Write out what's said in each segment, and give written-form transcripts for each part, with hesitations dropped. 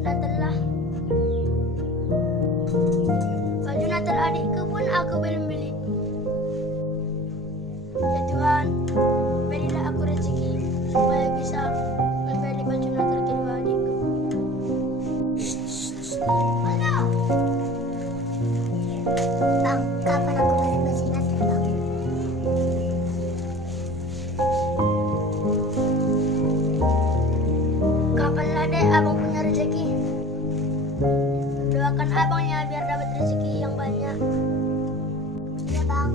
Natal lah. Baju Natal adikku pun aku belum beli. Ya Tuhan, berilah aku rezeki supaya bisa membeli baju Natal kedua adikku. Bang, kapan aku beli baju Natal, Bang? Kapan lah dek abang punya rezeki? Doakan abang ya biar dapat rezeki yang banyak. Iya, Bang.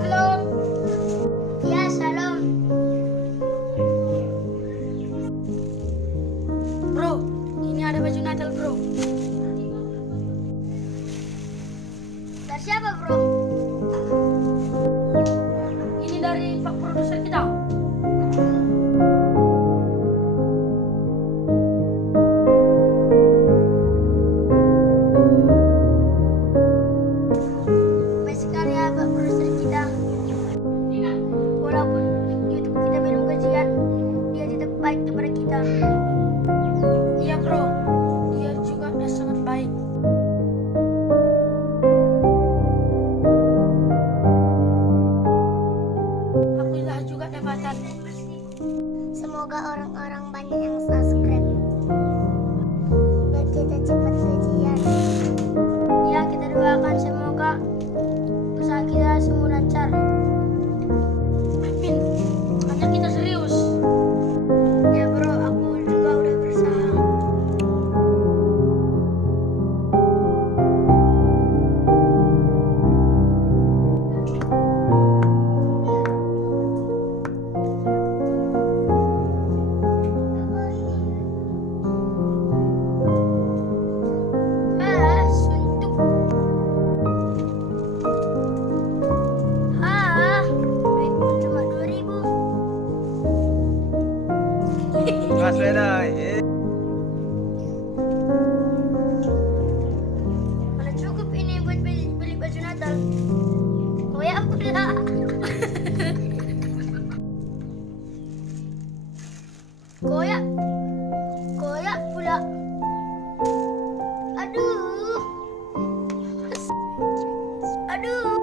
Salam. Ya salam. Bro, ini ada baju Natal bro. Dari siapa bro? Ini dari Pak Produser kita. Baik sekali ya Pak Produser kita. Walaupun YouTube kita belum gajian, dia tetap baik kepada kita. Iya bro, dia juga udah sangat baik. Alhamdulillah juga dapatan. Semoga orang-orang banyak yang subscribe biar kita cepat gajian. Ya kita doakan semoga usaha kita semua lancar. Amin. Hanya kita serius. Ya bro, aku juga udah berusaha. Suntuk. Duitku cuma 2.000. Mas Weda, Mana cukup ini buat beli baju Natal. Koyak pula. Koyak. Koyak pula. Aduh. Aduh.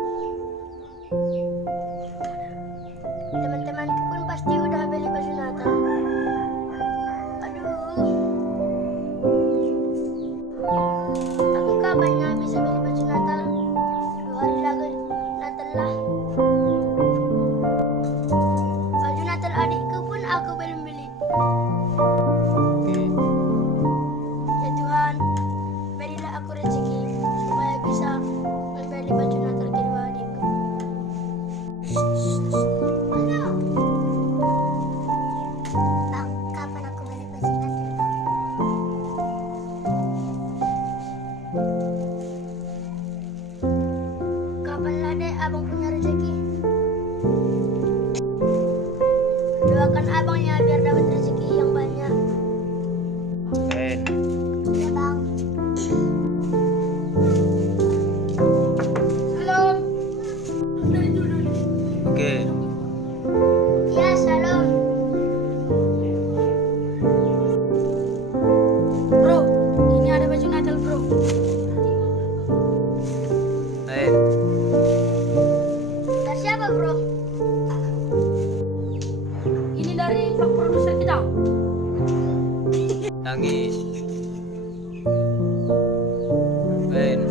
Teman-temanku pun pasti udah beli baju Natal. Aduh. Aku kapannya bisa beli baju Natal? 2 hari lagi Natal lah. Baju Natal adikku pun aku belum beli. Ya Tuhan, berilah aku rezeki supaya bisa membeli baju Natal kedua adikku. Bang, kapan aku beli baju Natal, Bang? Kapan lah dek abang punya rezeki? Doakan abang ya biar dapat rezeki yang banyak. Iya, Bang. Salam. oke. Ya salam. Bro, ini ada baju Natal bro. Baik. Dari siapa bro? Ini dari Pak Produser kita. Nangis. Baik.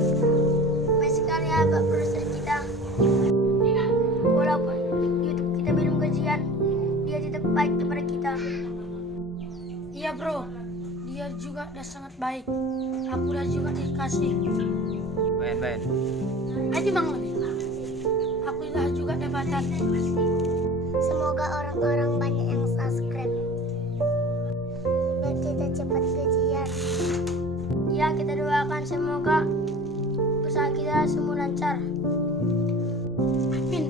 Baik sekali ya Pak Produser kita. Walaupun YouTube kita belum gajian, dia tetap baik kepada kita. Iya bro, dia juga udah sangat baik. Aku udah juga dikasih. Baik. Ayo bang lebih. Aku udah juga dapatan. Semoga orang-orang banyak yang subscribe biar kita cepat gajian. Ya kita doakan semoga usaha kita semua lancar. Amin.